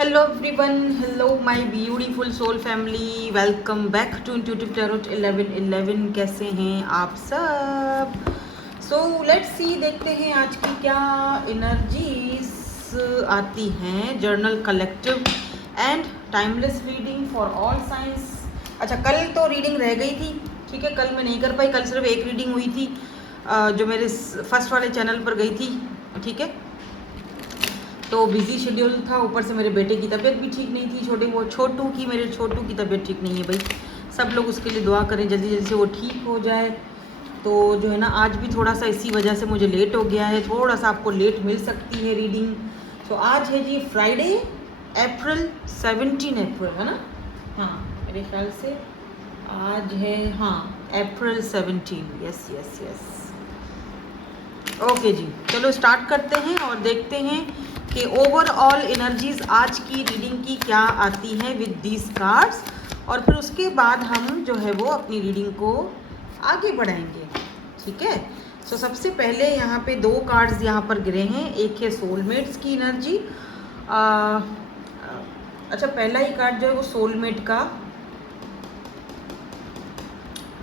Hello everyone, hello my beautiful soul family, welcome back to intuitive tarot 1111। कैसे हैं आप सब? सो लेट्स सी, देखते हैं आज की क्या एनर्जीज आती हैं। Journal collective and timeless reading for all science. अच्छा, कल तो रीडिंग रह गई थी, ठीक है, कल मैं नहीं कर पाई। कल सिर्फ एक रीडिंग हुई थी जो मेरे फर्स्ट वाले चैनल पर गई थी, ठीक है। तो बिज़ी शेड्यूल था, ऊपर से मेरे बेटे की तबीयत भी ठीक नहीं थी। मेरे छोटू की तबीयत ठीक नहीं है भाई। सब लोग उसके लिए दुआ करें, जल्दी जल्दी से वो ठीक हो जाए। तो जो है ना, आज भी थोड़ा सा इसी वजह से मुझे लेट हो गया है, थोड़ा सा आपको लेट मिल सकती है रीडिंग। तो आज है जी फ्राइडे, अप्रैल 17 अप्रैल, है ना? हाँ, मेरे ख्याल से आज है, हाँ, अप्रैल 17। Yes yes yes. ओके जी, चलो स्टार्ट करते हैं और देखते हैं कि ओवरऑल एनर्जीज आज की रीडिंग की क्या आती हैं विद दीज कार्ड्स। और फिर उसके बाद हम जो है वो अपनी रीडिंग को आगे बढ़ाएंगे, ठीक है। सो सबसे पहले यहाँ पे दो कार्ड्स यहाँ पर गिरे हैं। एक है सोलमेट्स की एनर्जी। अच्छा, पहला ही कार्ड जो है वो सोलमेट का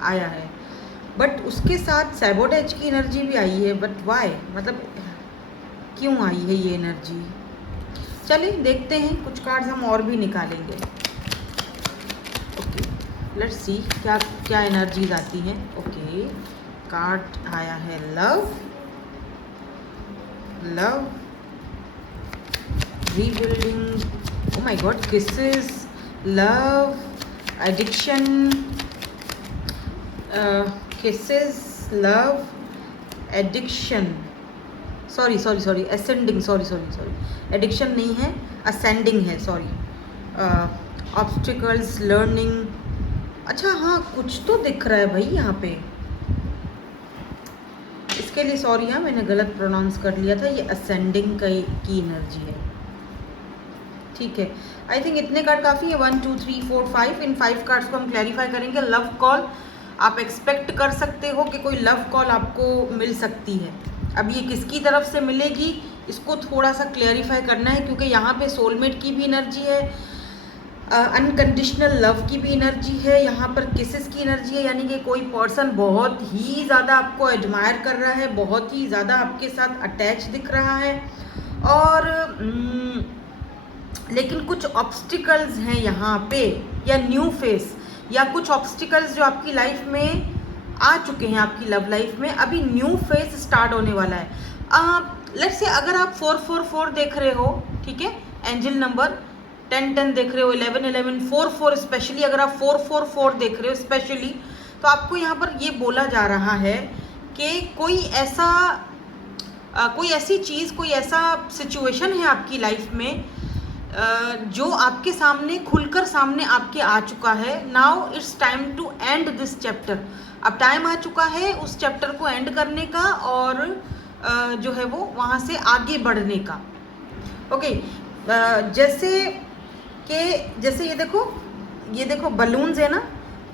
आया है, बट उसके साथ सैबोटेज की एनर्जी भी आई है। बट वाई, मतलब क्यों आई है ये एनर्जी? चलिए देखते हैं, कुछ कार्ड्स हम और भी निकालेंगे। ओके, लेट्स सी क्या क्या एनर्जीज आती हैं। ओके, कार्ड आया है love, love, rebuilding, oh my God, kisses, love, addiction, kisses, love, addiction, sorry, ascending, sorry, addiction नहीं है, असेंडिंग है, सॉरी, ऑब्स्टिकल्स, लर्निंग। अच्छा हाँ, कुछ तो दिख रहा है भाई यहाँ पे, इसके लिए सॉरी, हाँ मैंने गलत प्रोनाउंस कर लिया था। ये असेंडिंग की एनर्जी है, ठीक है। आई थिंक इतने कार्ड काफ़ी है, 1 2 3 4 5। इन 5 कार्ड्स को हम क्लैरिफाई करेंगे। लव कॉल, आप एक्सपेक्ट कर सकते हो कि कोई लव कॉल आपको मिल सकती है। अब ये किसकी तरफ से मिलेगी, इसको थोड़ा सा क्लैरिफाई करना है, क्योंकि यहाँ पे सोलमेट की भी एनर्जी है, अनकंडीशनल लव की भी एनर्जी है, यहाँ पर किसेस की एनर्जी है। यानी कि कोई पर्सन बहुत ही ज़्यादा आपको एडमायर कर रहा है, बहुत ही ज़्यादा आपके साथ अटैच दिख रहा है। और लेकिन कुछ ऑब्स्टिकल्स हैं यहाँ पे, या न्यू फेस, या कुछ ऑब्स्टिकल्स जो आपकी लाइफ में आ चुके हैं, आपकी लव लाइफ में अभी न्यू फेस स्टार्ट होने वाला है। लेट्स से अगर आप 444 देख रहे हो, ठीक है, एंजल नंबर 1010 देख रहे हो, 1111, 44 स्पेशली, अगर आप 444 देख रहे हो स्पेशली, तो आपको यहाँ पर ये बोला जा रहा है कि कोई ऐसी चीज़, कोई ऐसा सिचुएशन है आपकी लाइफ में जो आपके सामने खुलकर सामने आपके आ चुका है। Now it's time to end this chapter. अब टाइम आ चुका है उस चैप्टर को एंड करने का, और जो है वो वहाँ से आगे बढ़ने का। ओके, जैसे ये देखो बलून्स है ना,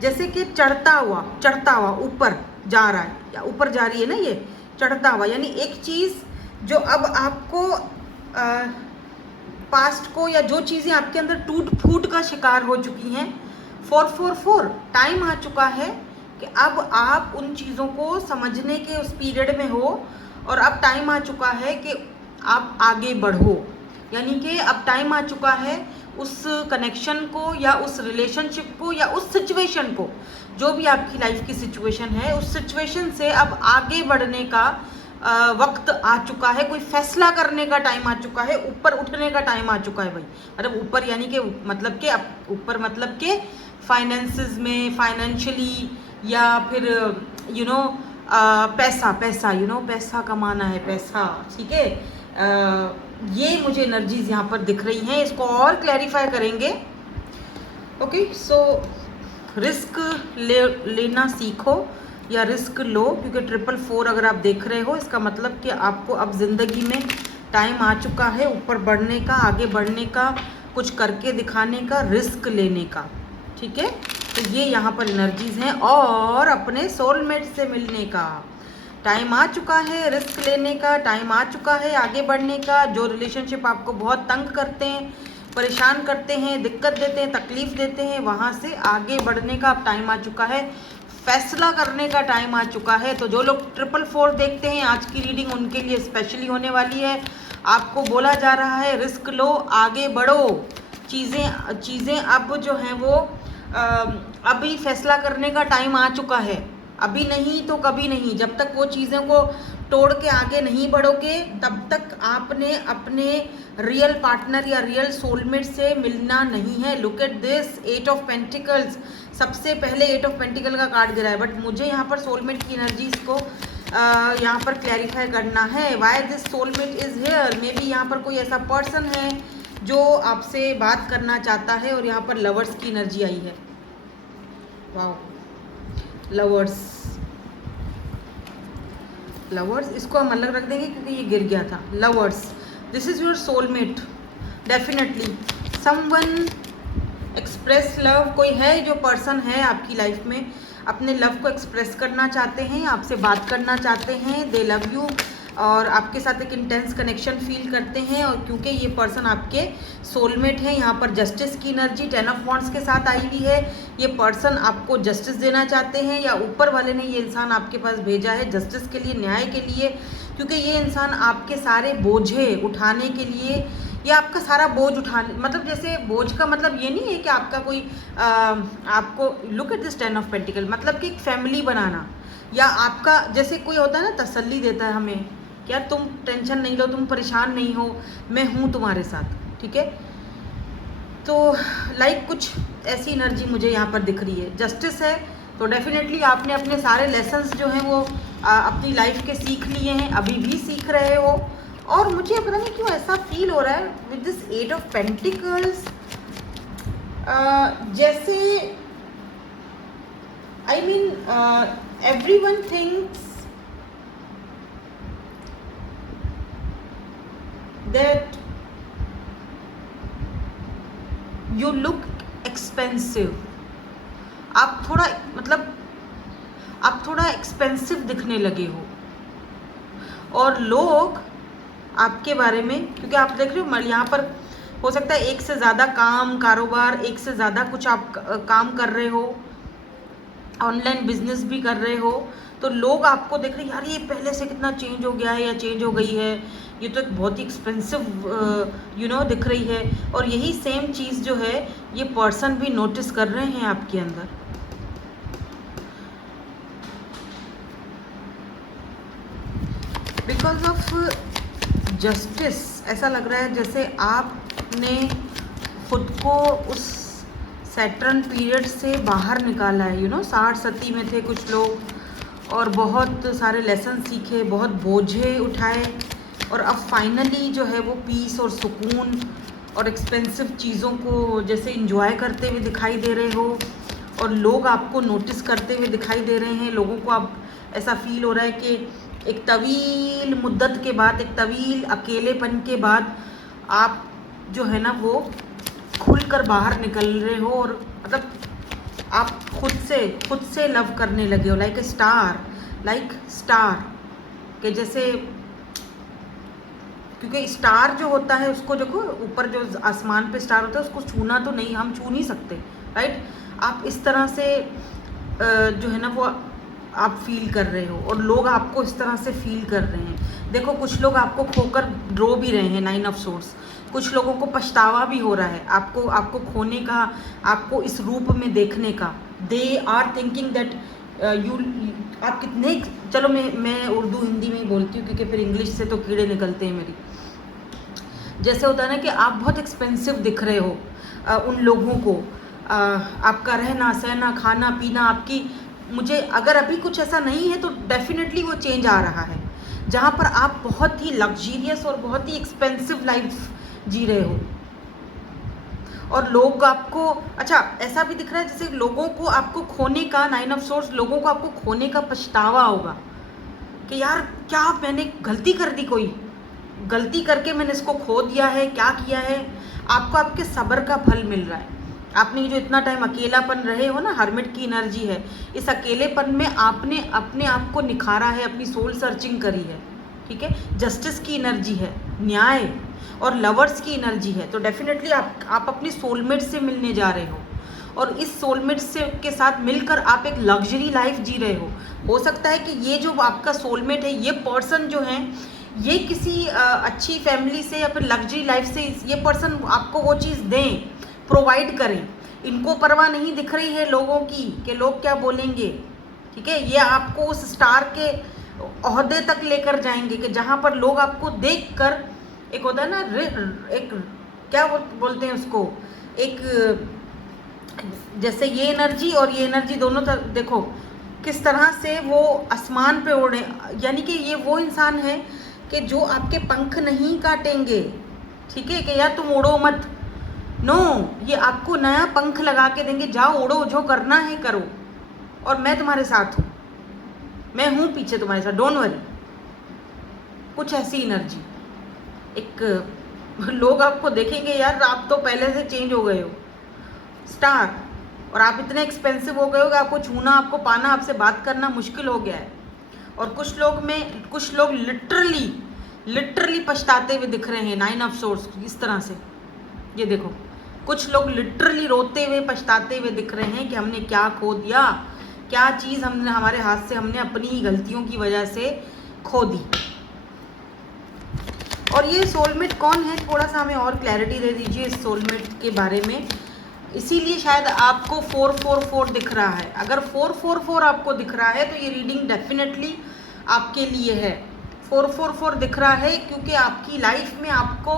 जैसे कि चढ़ता हुआ ऊपर जा रहा है, या ऊपर जा रही है ना, ये चढ़ता हुआ, यानी एक चीज़ जो अब आपको पास्ट को, या जो चीज़ें आपके अंदर टूट फूट का शिकार हो चुकी हैं, 444 टाइम आ चुका है कि अब आप उन चीज़ों को समझने के उस पीरियड में हो, और अब टाइम आ चुका है कि आप आगे बढ़ो। यानी कि अब टाइम आ चुका है उस कनेक्शन को, या उस रिलेशनशिप को, या उस सिचुएशन को, जो भी आपकी लाइफ की सिचुएशन है, उस सिचुएशन से अब आगे बढ़ने का वक्त आ चुका है। कोई फैसला करने का टाइम आ चुका है, ऊपर उठने का टाइम आ चुका है भाई। मतलब ऊपर यानी कि मतलब कि ऊपर मतलब कि फाइनेंसेस में, फाइनेंशियली, या फिर पैसा कमाना है, पैसा, ठीक है। ये मुझे एनर्जीज यहाँ पर दिख रही हैं, इसको और क्लैरिफाई करेंगे। ओके, सो रिस्क लेना सीखो, या रिस्क लो, क्योंकि 444 अगर आप देख रहे हो, इसका मतलब कि आपको अब ज़िंदगी में टाइम आ चुका है ऊपर बढ़ने का, आगे बढ़ने का, कुछ करके दिखाने का, रिस्क लेने का, ठीक है। तो ये यहाँ पर एनर्जीज हैं, और अपने सोलमेट से मिलने का टाइम आ चुका है, रिस्क लेने का टाइम आ चुका है, आगे बढ़ने का। जो रिलेशनशिप आपको बहुत तंग करते हैं, परेशान करते हैं, दिक्कत देते हैं, तकलीफ देते हैं, वहाँ से आगे बढ़ने का अब टाइम आ चुका है, फैसला करने का टाइम आ चुका है। तो जो लोग 444 देखते हैं, आज की रीडिंग उनके लिए स्पेशली होने वाली है। आपको बोला जा रहा है रिस्क लो, आगे बढ़ो, चीज़ें अब जो हैं वो अभी फैसला करने का टाइम आ चुका है। अभी नहीं तो कभी नहीं, जब तक वो चीज़ों को तोड़ के आगे नहीं बढ़ोगे तब तक आपने अपने रियल पार्टनर या रियल सोलमेट से मिलना नहीं है। Look at this 8 of pentacles, सबसे पहले 8 ऑफ पेंटिकल का कार्ड गिरा है, बट मुझे यहाँ पर सोलमेट की एनर्जीज को यहाँ पर क्लैरिफाई करना है। Why this soulmate is here, may be यहाँ पर कोई ऐसा पर्सन है जो आपसे बात करना चाहता है, और यहाँ पर लवर्स की एनर्जी आई है। वाओ, लवर्स, इसको हम अलग रख देंगे क्योंकि ये गिर गया था। Lovers, this is your soulmate, definitely someone express love. कोई है जो पर्सन है आपकी लाइफ में, अपने लव को एक्सप्रेस करना चाहते हैं, आपसे बात करना चाहते हैं, दे लव यू, और आपके साथ एक इंटेंस कनेक्शन फील करते हैं। और क्योंकि ये पर्सन आपके सोलमेट है, यहाँ पर जस्टिस की एनर्जी 10 ऑफ वॉन्ड्स के साथ आई हुई है। ये पर्सन आपको जस्टिस देना चाहते हैं, या ऊपर वाले ने ये इंसान आपके पास भेजा है जस्टिस के लिए, न्याय के लिए, क्योंकि ये इंसान आपके सारे बोझे उठाने के लिए, या आपका सारा बोझ उठाने, मतलब जैसे बोझ का मतलब ये नहीं है कि आपका कोई आपको, look at this 10 of pentacle, मतलब कि एक फैमिली बनाना, या आपका जैसे कोई होता है ना, तसल्ली देता है हमें, क्या तुम टेंशन नहीं लो, तुम परेशान नहीं हो, मैं हूँ तुम्हारे साथ, ठीक है। तो लाइक कुछ ऐसी एनर्जी मुझे यहाँ पर दिख रही है। जस्टिस है तो डेफिनेटली आपने अपने सारे लेसन्स जो हैं वो अपनी लाइफ के सीख लिए हैं, अभी भी सीख रहे हो। और मुझे पता नहीं क्यों ऐसा फील हो रहा है विद दिस 8 ऑफ पेंटिकल्स, जैसे I mean everyone thinks that you look expensive. आप थोड़ा, मतलब आप थोड़ा एक्सपेंसिव दिखने लगे हो, और लोग आपके बारे में, क्योंकि आप देख रहे हो यहाँ पर हो सकता है एक से ज़्यादा काम, कारोबार, एक से ज़्यादा कुछ आप काम कर रहे हो, ऑनलाइन बिजनेस भी कर रहे हो, तो लोग आपको देख रहे हैं, यार ये पहले से कितना चेंज हो गया है या चेंज हो गई है, ये तो एक बहुत ही एक्सपेंसिव दिख रही है। और यही सेम चीज़ जो है ये पर्सन भी नोटिस कर रहे हैं आपके अंदर। बिकॉज ऑफ जस्टिस ऐसा लग रहा है जैसे आपने खुद को उस सैटर्न पीरियड से बाहर निकाला है। 60 सती में थे कुछ लोग, और बहुत सारे लेसन सीखे, बहुत बोझे उठाए, और अब फाइनली जो है वो पीस और सुकून और एक्सपेंसिव चीज़ों को जैसे इंजॉय करते हुए दिखाई दे रहे हो, और लोग आपको नोटिस करते हुए दिखाई दे रहे हैं। लोगों को अब ऐसा फील हो रहा है कि एक तवील मुद्दत के बाद, एक तवील अकेलेपन के बाद आप जो है ना वो खुलकर बाहर निकल रहे हो, और मतलब आप खुद से लव करने लगे हो, लाइक स्टार के जैसे। क्योंकि स्टार जो होता है उसको देखो, ऊपर जो आसमान पे स्टार होता है उसको छूना तो नहीं, हम छू नहीं सकते, राइट। आप इस तरह से जो है ना वो आप फील कर रहे हो, और लोग आपको इस तरह से फील कर रहे हैं। देखो कुछ लोग आपको खोकर रो भी रहे हैं, 9 ऑफ सोर्स। कुछ लोगों को पछतावा भी हो रहा है आपको खोने का, आपको इस रूप में देखने का। दे आर थिंकिंग दैट आप कितने, चलो मैं उर्दू हिंदी में ही बोलती हूँ क्योंकि फिर इंग्लिश से तो कीड़े निकलते हैं मेरी। जैसे होता है ना कि आप बहुत एक्सपेंसिव दिख रहे हो उन लोगों को, आपका रहना सहना खाना पीना, आपकी, मुझे अगर अभी कुछ ऐसा नहीं है तो डेफिनेटली वो चेंज आ रहा है, जहाँ पर आप बहुत ही लग्जीरियस और बहुत ही एक्सपेंसिव लाइफ जी रहे हो। और लोग आपको, अच्छा ऐसा भी दिख रहा है जैसे लोगों को आपको खोने का, 9 ऑफ सोर्स, लोगों को आपको खोने का पछतावा होगा कि यार क्या मैंने गलती कर दी, कोई गलती करके मैंने इसको खो दिया है, क्या किया है। आपको आपके सब्र का फल मिल रहा है। आपने जो इतना टाइम अकेलापन रहे हो ना, हर्मिट की एनर्जी है, इस अकेलेपन में आपने अपने आप को निखारा है, अपनी सोल सर्चिंग करी है, ठीक है। जस्टिस की एनर्जी है, न्याय, और लवर्स की एनर्जी है, तो डेफिनेटली आप अपनी सोलमेट से मिलने जा रहे हो और इस सोलमेट से के साथ मिलकर आप एक लग्जरी लाइफ जी रहे हो सकता है कि ये जो आपका सोलमेट है, ये पर्सन जो है, ये किसी अच्छी फैमिली से या फिर लग्जरी लाइफ से ये पर्सन आपको वो चीज़ दें, प्रोवाइड करें। इनको परवाह नहीं दिख रही है लोगों की कि लोग क्या बोलेंगे, ठीक है। ये आपको उस स्टार के ओहदे तक लेकर जाएंगे कि जहाँ पर लोग आपको देखकर, एक होता है ना, एक क्या बोलते हैं उसको, एक जैसे ये एनर्जी और ये एनर्जी दोनों देखो किस तरह से वो आसमान पे उड़े, यानी कि ये वो इंसान है कि जो आपके पंख नहीं काटेंगे, ठीक है, कि यार तुम उड़ो मत, नो, ये आपको नया पंख लगा के देंगे, जाओ उड़ो, जो करना है करो और मैं तुम्हारे साथ हूँ, मैं हूँ पीछे तुम्हारे साथ, डोंट वरी। कुछ ऐसी एनर्जी, एक लोग आपको देखेंगे यार आप तो पहले से चेंज हो गए हो स्टार, और आप इतने एक्सपेंसिव हो गए हो कि आपको छूना, आपको पाना, आपसे बात करना मुश्किल हो गया है। और कुछ लोग लिटरली पछताते हुए दिख रहे हैं, 9 ऑफ सोर्स इस तरह से, ये देखो कुछ लोग लिटरली रोते हुए पछताते हुए दिख रहे हैं कि हमने क्या खो दिया, क्या चीज़ हमने हमारे हाथ से हमने अपनी ही गलतियों की वजह से खो दी। और ये सोलमेट कौन है, थोड़ा सा हमें और क्लैरिटी दे दीजिए इस सोलमेट के बारे में। इसीलिए शायद आपको 444 दिख रहा है। अगर 444 आपको दिख रहा है तो ये रीडिंग डेफिनेटली आपके लिए है। 444 दिख रहा है क्योंकि आपकी लाइफ में आपको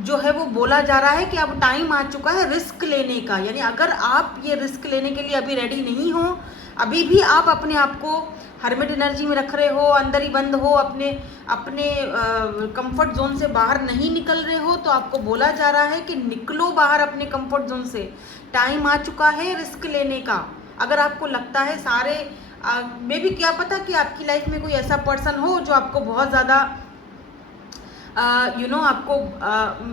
जो है वो बोला जा रहा है कि अब टाइम आ चुका है रिस्क लेने का। यानी अगर आप ये रिस्क लेने के लिए अभी रेडी नहीं हो, अभी भी आप अपने आप को हर्मिट एनर्जी में रख रहे हो, अंदर ही बंद हो, अपने कंफर्ट जोन से बाहर नहीं निकल रहे हो, तो आपको बोला जा रहा है कि निकलो बाहर अपने कंफर्ट जोन से, टाइम आ चुका है रिस्क लेने का। अगर आपको लगता है सारे मे भी क्या पता कि आपकी लाइफ में कोई ऐसा पर्सन हो जो आपको बहुत ज़्यादा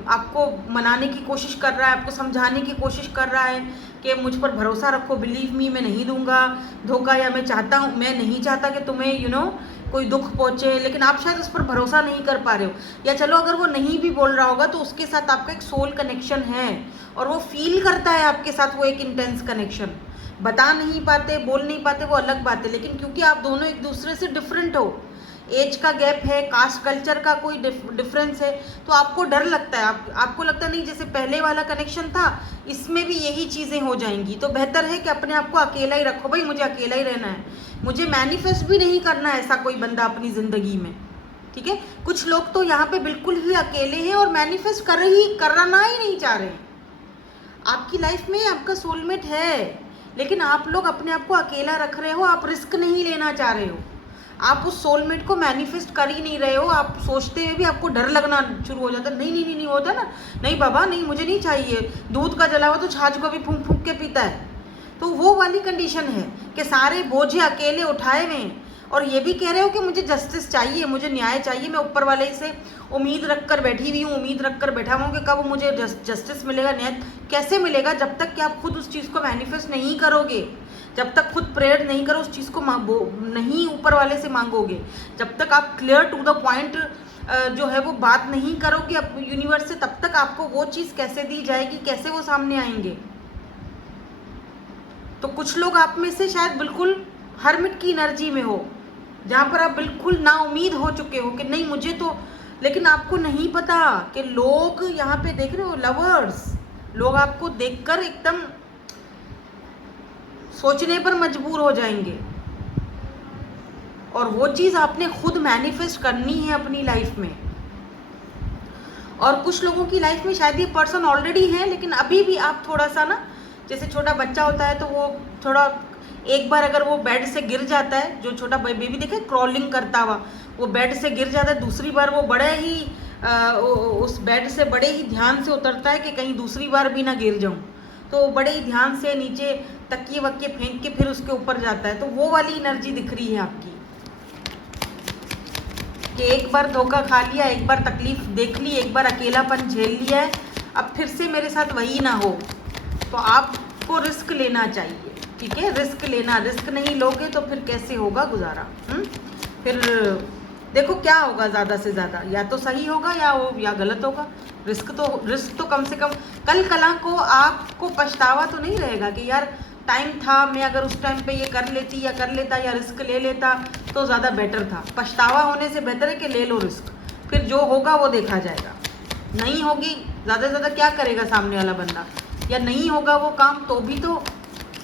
आपको मनाने की कोशिश कर रहा है, आपको समझाने की कोशिश कर रहा है कि मुझ पर भरोसा रखो, बिलीव मी, मैं नहीं दूंगा धोखा, या मैं नहीं चाहता कि तुम्हें कोई दुख पहुंचे, लेकिन आप शायद उस पर भरोसा नहीं कर पा रहे हो। या चलो अगर वो नहीं भी बोल रहा होगा तो उसके साथ आपका एक सोल कनेक्शन है और वो फील करता है आपके साथ वो एक इंटेंस कनेक्शन। बता नहीं पाते, बोल नहीं पाते, वो अलग बात है, लेकिन क्योंकि आप दोनों एक दूसरे से डिफरेंट हो, एज का गैप है, कास्ट कल्चर का कोई डिफरेंस है, तो आपको डर लगता है, आपको लगता नहीं जैसे पहले वाला कनेक्शन था इसमें भी यही चीज़ें हो जाएंगी। तो बेहतर है कि अपने आप को अकेला ही रखो, भाई मुझे अकेला ही रहना है, मुझे मैनिफेस्ट भी नहीं करना है ऐसा कोई बंदा अपनी ज़िंदगी में, ठीक है। कुछ लोग तो यहाँ पे बिल्कुल ही अकेले हैं और मैनिफेस्ट करना ही नहीं चाह रहे हैं। आपकी लाइफ में आपका सोलमेट है, लेकिन आप लोग अपने आप को अकेला रख रहे हो, आप रिस्क नहीं लेना चाह रहे हो, आप उस सोलमेट को मैनिफेस्ट कर ही नहीं रहे हो। आप सोचते हुए भी आपको डर लगना शुरू हो जाता है, नहीं होता ना, नहीं बाबा नहीं, मुझे नहीं चाहिए, दूध का जला हुआ तो छाछ को भी फूंक फूंक के पीता है। तो वो वाली कंडीशन है कि सारे बोझे अकेले उठाए हुए हैं और ये भी कह रहे हो कि मुझे जस्टिस चाहिए, मुझे न्याय चाहिए, मैं ऊपर वाले से उम्मीद रख कर बैठी हुई हूँ, उम्मीद रख कर बैठा हूँ कि कब मुझे जस्टिस मिलेगा, न्याय कैसे मिलेगा, जब तक कि आप खुद उस चीज़ को मैनिफेस्ट नहीं करोगे, जब तक खुद प्रेयर नहीं करो, उस चीज़ को नहीं ऊपर वाले से मांगोगे, जब तक आप क्लियर टू द पॉइंट जो है वो बात नहीं करोगे यूनिवर्स से, तब तक आपको वो चीज़ कैसे दी जाएगी, कैसे वो सामने आएंगे। तो कुछ लोग आप में से शायद बिल्कुल हर्मिट की एनर्जी में हो, जहाँ पर आप बिल्कुल ना उम्मीद हो चुके हो कि नहीं मुझे तो, लेकिन आपको नहीं पता कि लोग यहाँ पे देख रहे हो, लवर्स लोग आपको देखकर एकदम सोचने पर मजबूर हो जाएंगे और वो चीज़ आपने खुद मैनिफेस्ट करनी है अपनी लाइफ में। और कुछ लोगों की लाइफ में शायद ये पर्सन ऑलरेडी है, लेकिन अभी भी आप थोड़ा सा ना, जैसे छोटा बच्चा होता है तो वो थोड़ा, एक बार अगर वो बेड से गिर जाता है, जो छोटा बेबी देखे क्रॉलिंग करता हुआ, वो बेड से गिर जाता है, दूसरी बार वो बड़े ही उस बेड से बड़े ही ध्यान से उतरता है कि कहीं दूसरी बार भी ना गिर जाऊं, तो बड़े ही ध्यान से नीचे तकिए वकिए फेंक के फिर उसके ऊपर जाता है। तो वो वाली एनर्जी दिख रही है आपकी कि एक बार धोखा खा लिया, एक बार तकलीफ देख ली, एक बार अकेलापन झेल लिया है, अब फिर से मेरे साथ वही ना हो। तो आपको रिस्क लेना चाहिए, ठीक है, रिस्क लेना, रिस्क नहीं लोगे तो फिर कैसे होगा गुजारा। फिर देखो क्या होगा ज़्यादा से ज़्यादा, या तो सही होगा या गलत होगा। रिस्क तो कम से कम कल को आपको पछतावा तो नहीं रहेगा कि यार टाइम था, मैं अगर उस टाइम पे ये कर लेती या कर लेता या रिस्क ले लेता तो ज़्यादा बेटर था। पछतावा होने से बेहतर है कि ले लो रिस्क, फिर जो होगा वो देखा जाएगा। नहीं होगी, ज़्यादा से ज़्यादा क्या करेगा सामने वाला बंदा, या नहीं होगा वो काम तो भी तो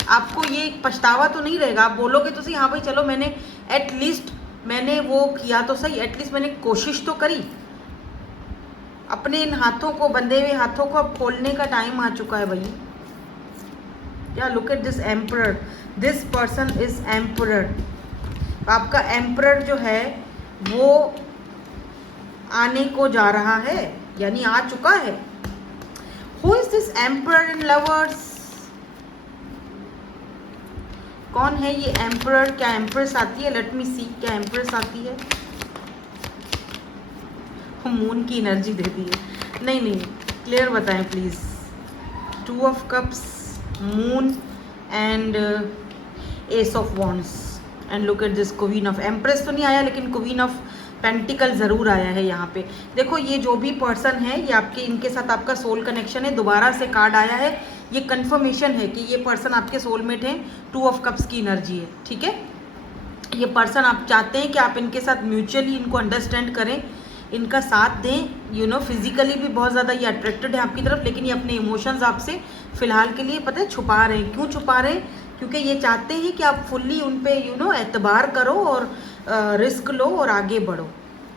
आपको ये पछतावा तो नहीं रहेगा। आप बोलोगे तो सही, हाँ भाई चलो मैंने एटलीस्ट मैंने वो किया तो सही, एटलीस्ट मैंने कोशिश तो करी। अपने इन हाथों को, बंधे हुए हाथों को अब खोलने का टाइम आ चुका है भाई। क्या, look at this emperor, this person is emperor. आपका एम्परर जो है वो आने को जा रहा है, यानी आ चुका है। Who is this emperor in lovers? कौन है ये एम्परर? क्या एम्प्रेस आती है? लेट मी सी, क्या एम्प्रेस आती है? मून की एनर्जी दे दी है। नहीं, क्लियर बताएं please. 2 of cups, moon and S of wands and look at this queen of, empress तो नहीं आया लेकिन क्वीन ऑफ पेंटिकल ज़रूर आया है यहाँ पे। देखो ये जो भी पर्सन है ये आपके, इनके साथ आपका सोल कनेक्शन है। दोबारा से कार्ड आया है, ये कंफर्मेशन है कि ये पर्सन आपके सोलमेट हैं। 2 ऑफ कप्स की एनर्जी है, ठीक है। ये पर्सन आप चाहते हैं कि आप इनके साथ म्यूचुअली इनको अंडरस्टैंड करें, इनका साथ दें। यू नो फिजिकली भी बहुत ज़्यादा ये अट्रैक्टेड है आपकी तरफ, लेकिन ये अपने इमोशंस आपसे फ़िलहाल के लिए पता है छुपा रहे हैं। क्यों छुपा रहे हैं? क्योंकि ये चाहते हैं कि आप फुल्ली उन पे एतबार करो और रिस्क लो और आगे बढ़ो।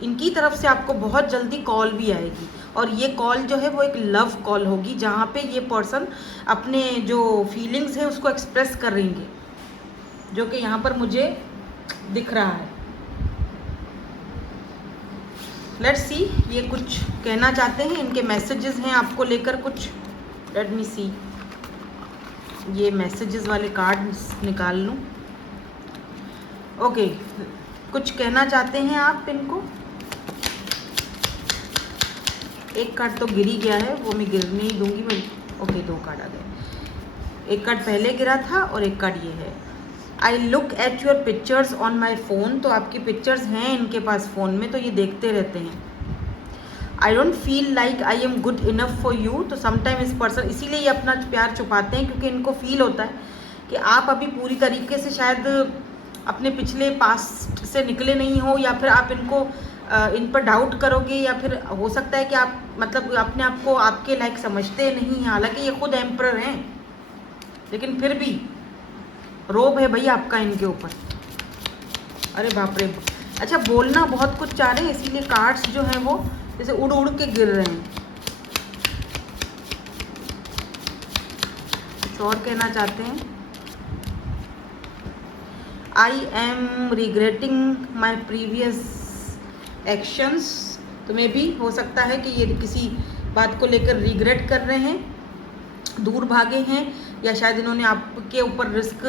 इनकी तरफ से आपको बहुत जल्दी कॉल भी आएगी, और ये कॉल जो है वो एक लव कॉल होगी, जहाँ पे ये पर्सन अपने जो फीलिंग्स है उसको एक्सप्रेस करेंगे, जो कि यहाँ पर मुझे दिख रहा है। लेट्स सी, ये कुछ कहना चाहते हैं, इनके मैसेजेस हैं आपको लेकर कुछ। लेट मी सी, ये मैसेजेस वाले कार्ड निकाल लूँ। ओके, कुछ कहना चाहते हैं आप इनको। एक कार्ड तो गिर ही गया है, वो मैं गिरने ही दूंगी मैं। ओके, 2 कार्ड आ गए। एक कार्ड पहले गिरा था और एक कार्ड ये है। I look at your pictures on my phone, तो आपकी पिक्चर्स हैं इनके पास फ़ोन में, तो ये देखते रहते हैं। I don't feel like I am good enough for you, तो समटाइम इस पर्सन इसीलिए ये अपना प्यार छुपाते हैं, क्योंकि इनको फील होता है कि आप अभी पूरी तरीके से शायद अपने पिछले पास्ट से निकले नहीं हो, या फिर आप इनको इन पर डाउट करोगे, या फिर हो सकता है कि आप मतलब अपने आप को आपके लायक समझते नहीं हैं। हालांकि ये खुद एम्परर हैं, लेकिन फिर भी रोब है भैया आपका इनके ऊपर। अरे बाप रे। अच्छा, बोलना बहुत कुछ चाह रहे हैं, इसीलिए कार्ड्स जो हैं वो जैसे उड़ उड़ के गिर रहे हैं। कुछ और कहना चाहते हैं। I am regretting my previous actions, तो मे भी हो सकता है कि ये किसी बात को लेकर रिग्रेट कर रहे हैं, दूर भागे हैं, या शायद इन्होंने आपके ऊपर रिस्क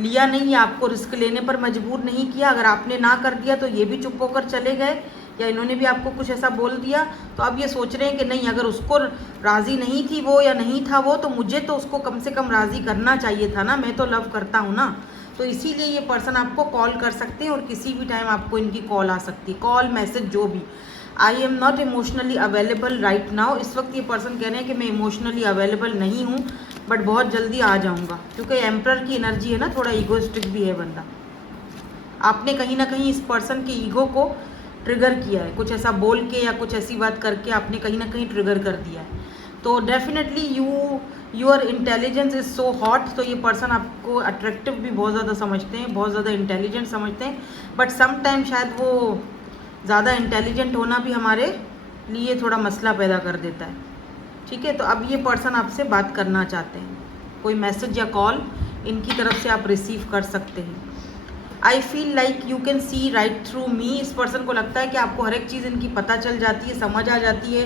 लिया नहीं, या आपको रिस्क लेने पर मजबूर नहीं किया। अगर आपने ना कर दिया तो ये भी चुप होकर चले गए, या इन्होंने भी आपको कुछ ऐसा बोल दिया, तो अब ये सोच रहे हैं कि नहीं, अगर उसको राज़ी नहीं थी वो या नहीं था वो, तो मुझे तो उसको कम से कम राज़ी करना चाहिए था ना, मैं तो लव करता हूँ ना। तो इसीलिए ये पर्सन आपको कॉल कर सकते हैं, और किसी भी टाइम आपको इनकी कॉल आ सकती है, कॉल मैसेज जो भी। I am not emotionally available right now, इस वक्त ये पर्सन कह रहे हैं कि मैं इमोशनली अवेलेबल नहीं हूँ, बट बहुत जल्दी आ जाऊँगा। क्योंकि एम्परर की एनर्जी है ना, थोड़ा ईगोइस्टिक भी है बंदा। आपने कहीं ना कहीं इस पर्सन के ईगो को ट्रिगर किया है, कुछ ऐसा बोल के या कुछ ऐसी बात करके आपने कहीं ना कहीं ट्रिगर कर दिया है। तो definitely your intelligence is so hot, तो ये पर्सन आपको अट्रैक्टिव भी बहुत ज़्यादा समझते हैं, बहुत ज़्यादा इंटेलिजेंट समझते हैं, बट सम टाइम शायद वो ज़्यादा इंटेलिजेंट होना भी हमारे लिए थोड़ा मसला पैदा कर देता है। ठीक है, तो अब ये पर्सन आपसे बात करना चाहते हैं, कोई मैसेज या कॉल इनकी तरफ से आप रिसीव कर सकते हैं। I feel like you can see right through me, इस पर्सन को लगता है कि आपको हर एक चीज़ इनकी पता चल जाती है, समझ आ जाती है।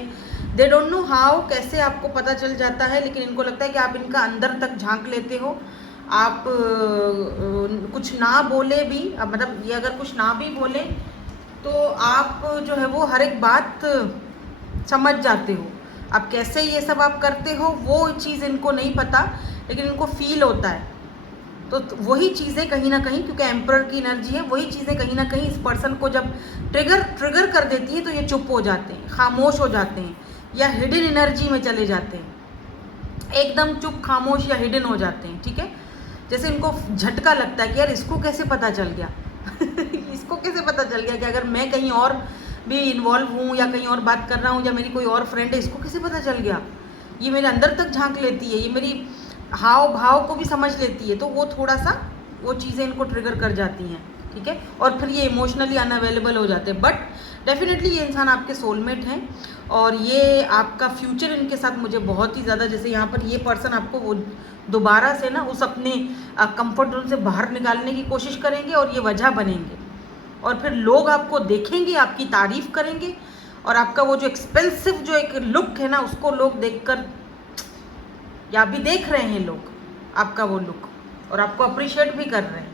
दे डोंट नो हाउ, कैसे आपको पता चल जाता है, लेकिन इनको लगता है कि आप इनका अंदर तक झांक लेते हो। आप कुछ ना बोले भी, मतलब ये अगर कुछ ना भी बोले तो आप जो है वो हर एक बात समझ जाते हो। अब कैसे ये सब आप करते हो वो चीज़ इनको नहीं पता, लेकिन इनको फील होता है। तो वही चीज़ें कहीं ना कहीं, क्योंकि एम्परर की एनर्जी है, वही चीज़ें कहीं ना कहीं इस पर्सन को जब ट्रिगर कर देती है तो ये चुप हो जाते हैं, खामोश हो जाते हैं, या हिडन एनर्जी में चले जाते हैं, एकदम चुप खामोश या हिडन हो जाते हैं। ठीक है, जैसे इनको झटका लगता है कि यार इसको कैसे पता चल गया इसको कैसे पता चल गया कि अगर मैं कहीं और भी इन्वॉल्व हूँ या कहीं और बात कर रहा हूँ या मेरी कोई और फ्रेंड है, इसको कैसे पता चल गया, ये मेरे अंदर तक झांक लेती है, ये मेरी हाव भाव को भी समझ लेती है। तो वो थोड़ा सा वो चीज़ें इनको ट्रिगर कर जाती हैं। ठीक है, और फिर ये इमोशनली अनअवेलेबल हो जाते हैं। बट डेफिनेटली ये इंसान आपके सोलमेट हैं और ये आपका फ्यूचर इनके साथ मुझे बहुत ही ज़्यादा, जैसे यहाँ पर ये पर्सन आपको वो दोबारा से ना उस अपने कंफर्ट जोन से बाहर निकालने की कोशिश करेंगे और ये वजह बनेंगे, और फिर लोग आपको देखेंगे, आपकी तारीफ करेंगे, और आपका वो जो एक्सपेंसिव जो एक लुक है ना, उसको लोग देखकर, या भी देख रहे हैं लोग आपका वो लुक, और आपको अप्रिशिएट भी कर रहे हैं।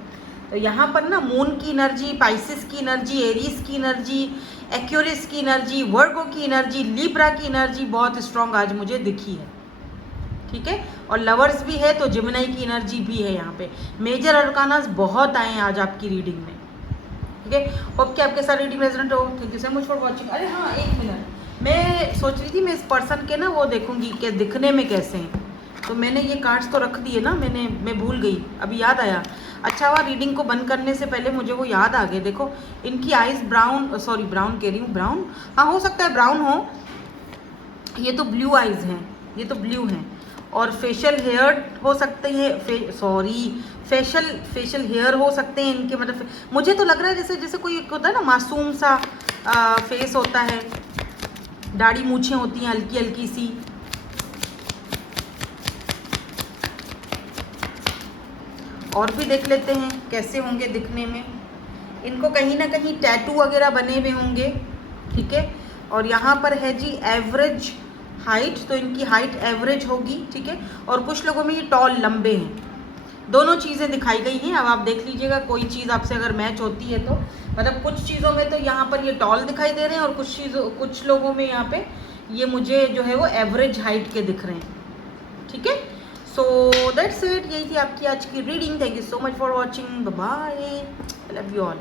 तो यहाँ पर ना मून की एनर्जी, पाइसिस की एनर्जी, एरीज की एनर्जी, एक्यूरिस की एनर्जी, वर्गो की एनर्जी, लिब्रा की एनर्जी बहुत स्ट्रांग आज मुझे दिखी है। ठीक है, और लवर्स भी है तो जिमिनाई की एनर्जी भी है यहाँ पे। मेजर अरकानास बहुत आए हैं आज आपकी रीडिंग में। ठीक है, होप कि आपके साथ रीडिंग रेजोनेट हो। Thank you so much for watching. अरे हाँ, एक मिनट, मैं सोच रही थी मैं इस पर्सन के ना वो देखूंगी कि दिखने में कैसे हैं, तो मैंने ये कार्ड्स तो रख दिए ना, मैं भूल गई, अभी याद आया। अच्छा हुआ रीडिंग को बंद करने से पहले मुझे वो याद आ गए। देखो इनकी आइज़ ब्राउन, सॉरी ब्राउन कह रही हूँ, ब्राउन, हाँ हो सकता है ब्राउन हो, ये तो ब्लू आइज़ हैं, ये तो ब्लू हैं, और फेशियल हेयर हो सकते हैं, फेशियल हेयर हो सकते हैं इनके, मतलब मुझे तो लग रहा है जैसे जैसे कोई होता है ना मासूम सा फेस होता है, दाढ़ी मूछें होती हैं हल्की हल्की सी। और भी देख लेते हैं कैसे होंगे दिखने में। इनको कहीं ना कहीं टैटू वगैरह बने हुए होंगे। ठीक है, और यहाँ पर है जी एवरेज हाइट, तो इनकी हाइट एवरेज होगी। ठीक है, और कुछ लोगों में ये टॉल, लंबे हैं, दोनों चीज़ें दिखाई गई हैं। अब आप देख लीजिएगा कोई चीज़ आपसे अगर मैच होती है तो, मतलब कुछ चीज़ों में तो यहाँ पर ये टॉल दिखाई दे रहे हैं, और कुछ लोगों में यहाँ पे ये मुझे जो है वो एवरेज हाइट के दिख रहे हैं। ठीक है, सो दैट्स इट, यही थी आपकी आज की रीडिंग। Thank you so much for watching, bye bye, I love you all.